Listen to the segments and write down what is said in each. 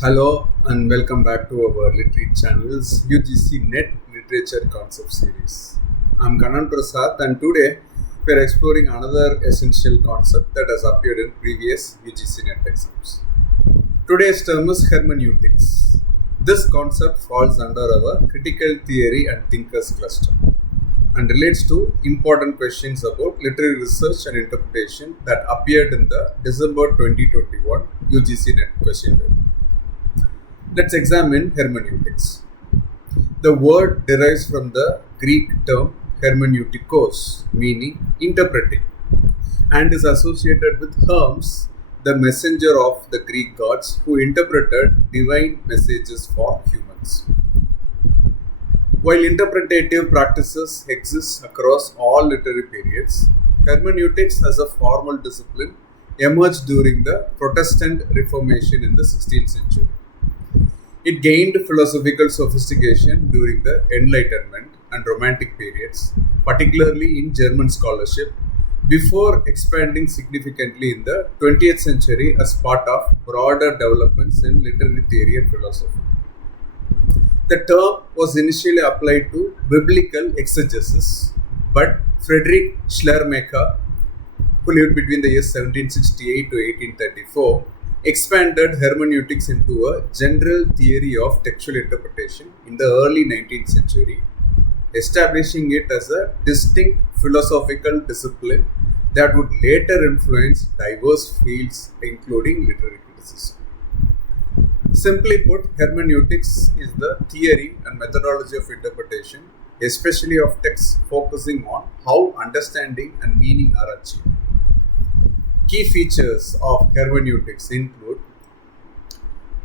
Hello and welcome back to our Literate channel's UGC NET Literature Concept Series. I'm Kanan Prasad and today we are exploring another essential concept that has appeared in previous UGC NET exams. Today's term is hermeneutics. This concept falls under our critical theory and thinkers cluster and relates to important questions about literary research and interpretation that appeared in the December 2021 UGC NET question paper. Let's examine hermeneutics. The word derives from the Greek term hermeneutikos, meaning interpreting, and is associated with Hermes, the messenger of the Greek gods who interpreted divine messages for humans. While interpretative practices exist across all literary periods, hermeneutics as a formal discipline emerged during the Protestant Reformation in the 16th century. It gained philosophical sophistication during the Enlightenment and Romantic periods, particularly in German scholarship, before expanding significantly in the 20th century as part of broader developments in literary theory and philosophy. The term was initially applied to biblical exegesis, but Friedrich Schleiermacher, who lived between the years 1768 to 1834, expanded hermeneutics into a general theory of textual interpretation in the early 19th century, establishing it as a distinct philosophical discipline that would later influence diverse fields, including literary criticism. Simply put, hermeneutics is the theory and methodology of interpretation, especially of texts, focusing on how understanding and meaning are achieved. Key features of hermeneutics include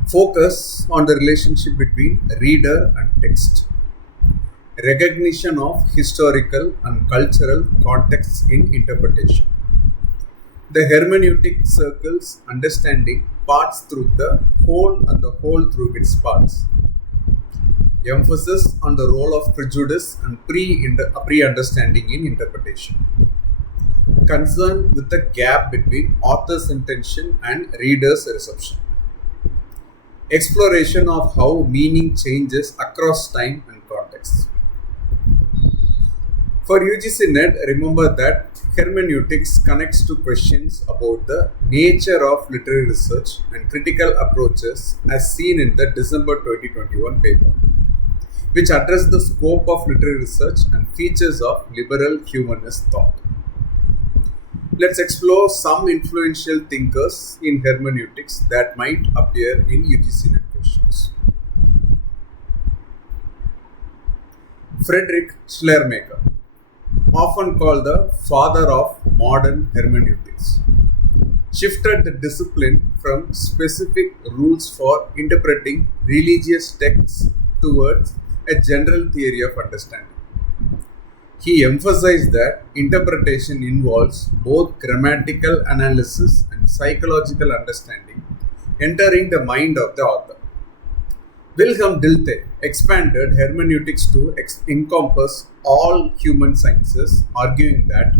focus on the relationship between reader and text, recognition of historical and cultural contexts in interpretation. The hermeneutic circles understanding parts through the whole and the whole through its parts. Emphasis on the role of prejudice and pre-understanding in interpretation. Concern with the gap between author's intention and reader's reception. Exploration of how meaning changes across time and context. For UGC NET, remember that hermeneutics connects to questions about the nature of literary research and critical approaches as seen in the December 2021 paper, which addressed the scope of literary research and features of liberal humanist thought. Let's explore some influential thinkers in hermeneutics that might appear in UGC NET questions. Friedrich Schleiermacher, often called the father of modern hermeneutics, shifted the discipline from specific rules for interpreting religious texts towards a general theory of understanding. He emphasized that interpretation involves both grammatical analysis and psychological understanding, entering the mind of the author. Wilhelm Dilthey expanded hermeneutics to encompass all human sciences, arguing that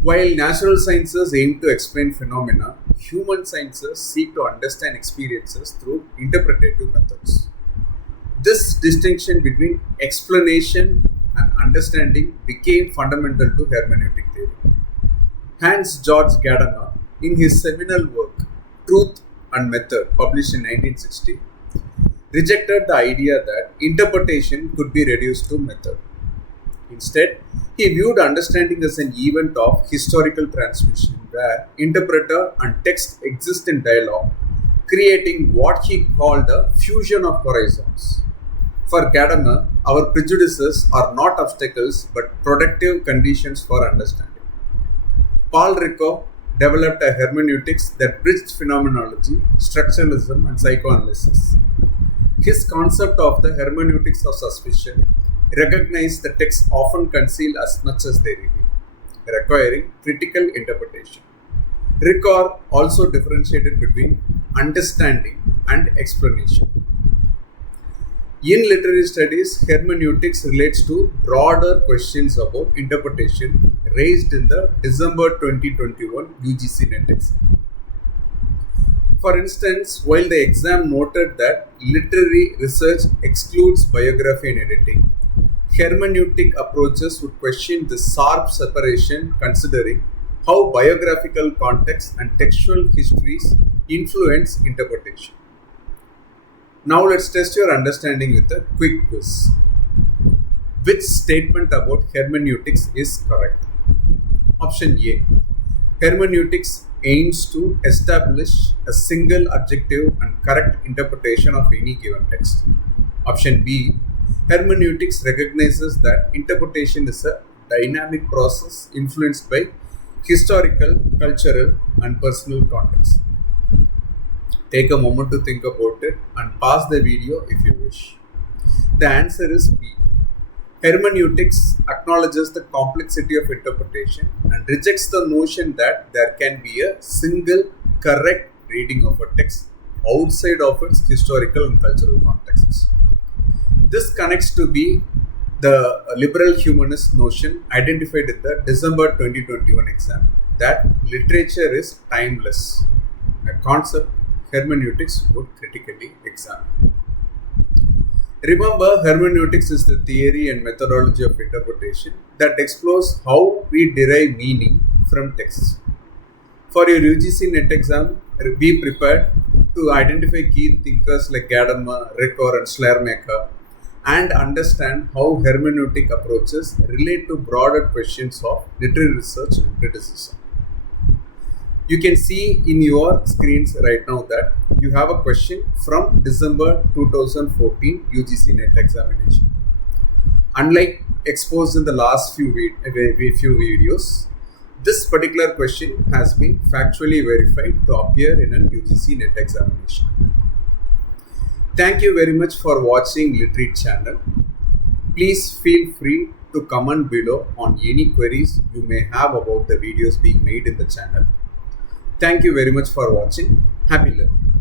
while natural sciences aim to explain phenomena, human sciences seek to understand experiences through interpretative methods. This distinction between explanation and understanding became fundamental to hermeneutic theory. Hans Georg Gadamer, in his seminal work Truth and Method, published in 1960, rejected the idea that interpretation could be reduced to method. Instead, he viewed understanding as an event of historical transmission where interpreter and text exist in dialogue, creating what he called a fusion of horizons. For Gadamer, our prejudices are not obstacles but productive conditions for understanding. Paul Ricoeur developed a hermeneutics that bridged phenomenology, structuralism, and psychoanalysis. His concept of the hermeneutics of suspicion recognized the texts often conceal as much as they reveal, requiring critical interpretation. Ricoeur also differentiated between understanding and explanation. In literary studies, hermeneutics relates to broader questions about interpretation raised in the December 2021 UGC NET exam. For instance, while the exam noted that literary research excludes biography and editing, hermeneutic approaches would question the sharp separation, considering how biographical context and textual histories influence interpretation. Now let's test your understanding with a quick quiz. Which statement about hermeneutics is correct? Option A. Hermeneutics aims to establish a single objective and correct interpretation of any given text. Option B. Hermeneutics recognizes that interpretation is a dynamic process influenced by historical, cultural, and personal context. Take a moment to think about it and pause the video if you wish. The answer is B. Hermeneutics acknowledges the complexity of interpretation and rejects the notion that there can be a single correct reading of a text outside of its historical and cultural contexts. This connects to B, the liberal humanist notion identified in the December 2021 exam that literature is timeless, a concept hermeneutics would critically examine. Remember, hermeneutics is the theory and methodology of interpretation that explores how we derive meaning from texts. For your UGC NET exam, be prepared to identify key thinkers like Gadamer, Ricoeur, and Schleiermacher and understand how hermeneutic approaches relate to broader questions of literary research and criticism. You can see in your screens right now that you have a question from December 2014 UGC NET examination. Unlike exposed in the last few videos, this particular question has been factually verified to appear in an UGC NET examination. Thank you very much for watching Literate channel. Please feel free to comment below on any queries you may have about the videos being made in the channel. Thank you very much for watching. Happy learning.